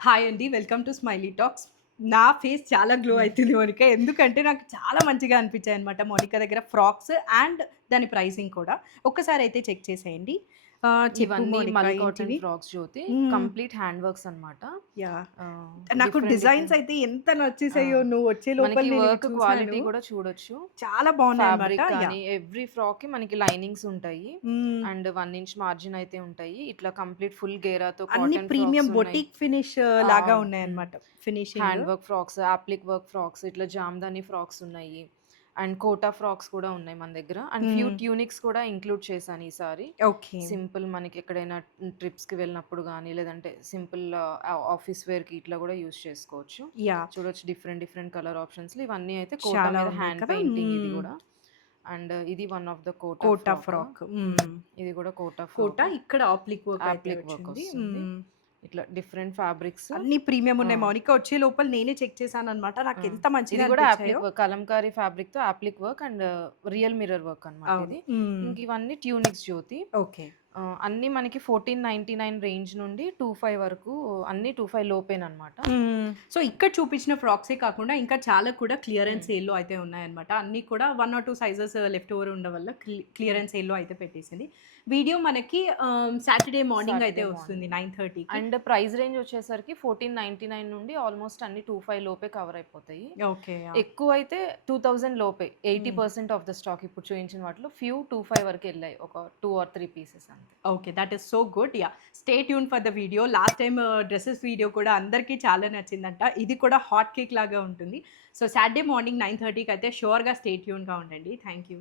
Hi అండి. Welcome to smiley talks. నా face చాలా గ్లో అయితుంది మోనిక. ఎందుకంటే నాకు చాలా మంచిగా అనిపించాయన్నమాట మోనిక దగ్గర ఫ్రాక్స్ అండ్ దాని ప్రైసింగ్ కూడా. ఒక్కసారయితే చెక్ చేసేయండి. చెప్పు ఇవన్నీ మోనిక మల్ కాటన్ ఏంటివి? ఫ్రాక్స్ జ్యోతి. హ్మ్. కంప్లీట్ హ్యాండ్ వర్క్స్ అన్నమాట. యాహ్! ఆహ్, నాకు డిఫరెంట్ డిజైన్స్ డిఫరెంట్ అయితే ఎంత ఆ! నచ్చేసాయో నువ్వొచ్చే లోపల మనకి నేనివి వర్క్ చూసాను. క్వాలిటీ కూడా చూడొచ్చు. చాలా బావున్నాయన్నమాట. ఫ్యాబ్రిక్ కానీ యాహ్! ఎవ్రీ ఫ్రాక్‌కి మనకి లైనింగ్స్ ఉంటాయి. హ్మ్. అండ్ 1 ఇంచ్ మార్జిన్ అయితే ఉంటాయి. ఇట్లా కంప్లీట్ ఫుల్ గేరాతో అన్ని కాటన్ ప్రీమియం ఫ్రాక్స్ ఉన్నాయి. బొటిక్ ఫినిష్ లాగా అవును. ఉన్నాయన్నమాట finishing. Hand work frocks, అప్లిక్ work frocks, ఇట్లా జామ్దాని ఫ్రాక్స్ ఉన్నాయి. అండ్ కోటా ఫ్రాక్స్ కూడా ఉన్నాయి మన దగ్గర. అండ్ ఫ్యూ హ్మ్. ట్యూనిక్స్ కూడా ఇంక్లూడ్ చేశాను ఈసారి. ఓకే. సింపుల్ మనకి ఎక్కడైనా ట్రిప్స్‌కి వెళ్ళినప్పుడు గానీ, లేదంటే సింపుల్ ఆఫీస్ వేర్‌కి ఇట్లా గూడా యూజ్ చేసుకోవచ్చు. యాహ్! చూడొచ్చు డిఫరెంట్ డిఫరెంట్ కలర్ ఆప్షన్స్‌లో ఇవన్నీ అయితే కోటా చాలా మీద ఉన్నాయి హ్యాండ్ కదా! పెయింటింగ్ ఇది హ్మ్. గూడా. అండ్ ఇది one of the Kota Kota frock. Frock. Hmm. Hmm. ఇది గూడా కోటా కోటా ఫ్రాక్. ఇక్కడ ఆప్లిక్ వర్క్ అయితే అప్లిక్ వర్క్ వచ్చింది. వస్తుంది. హ్మ్. ఇట్లా డిఫరెంట్ ఫ్యాబ్రిక్స్. అన్నీ ప్రీమియం ఆ! ఉన్నాయి. మౌనిక వచ్చే లోపల నేనే చెక్ చేశాననమాట. ఆ! నాకెంత ఇది మంచిగా గూడా అనిపించాయో. Applique work. కలంకారీ ఫ్యాబ్రిక్‌తో applique work and real mirror work అన్నమాట అవును. ఇది. హ్మ్. ఇంక ఇవన్నీ ట్యూనిక్స్ జ్యోతి. ఓకే. అన్నీ మనకి 1499 రేంజ్ నుండి 25 వరకు అన్నీ 25 లోపేనన్నమాట. హ్మ్. సో, ఇక్కడ చూపించిన ఫ్రాక్సే కాకుండా ఇంకా చాలా కూడా క్లియరెన్స్ హ్మ్. సేల్‌లో అయితే ఉన్నాయన్నమాట. అన్నీ కూడా 1 ఆర్ 2 సైజెస్ లెఫ్ట్ ఓవర్ ఉండడం వల్ల హ్మ్. క్లియరెన్స్ సేల్‌లో అయితే పెట్టేసింది. వీడియో మనకి సాటర్‌డే మార్నింగ్ అయితే సాటర్‌డే వస్తుంది మార్నింగ్. 9:30కి. అండ్ ప్రైస్ రేంజ్ వచ్చేసరికి 1499 నుండి ఆల్‌మోస్ట్ అన్నీ 25 లోపే కవర్ అయిపోతాయి. ఓకే. యాహ్! ఎక్కువైతే 2000 లోపే. హ్మ్. 80% ఆఫ్ ద స్టాక్ ఇప్పుడు చూయించిన వాటిలో ఫ్యూ 25 వరకెళ్ళాయి. ఒక 2 ఆర్ 3 పీసెస్ అంతే. Okay. That is so good. Yeah! Stay tune for the video. Last time dresses video కూడా అందరికీ చాలా నచ్చిందంట. ఇది కూడా హాట్ కేక్ లాగా ఉంటుంది. సో, సాటర్‌డే మార్నింగ్ 9:30కి అయితే ష్యూర్‌గా స్టే ట్యూన్‌గా ఉండండి. Thank you.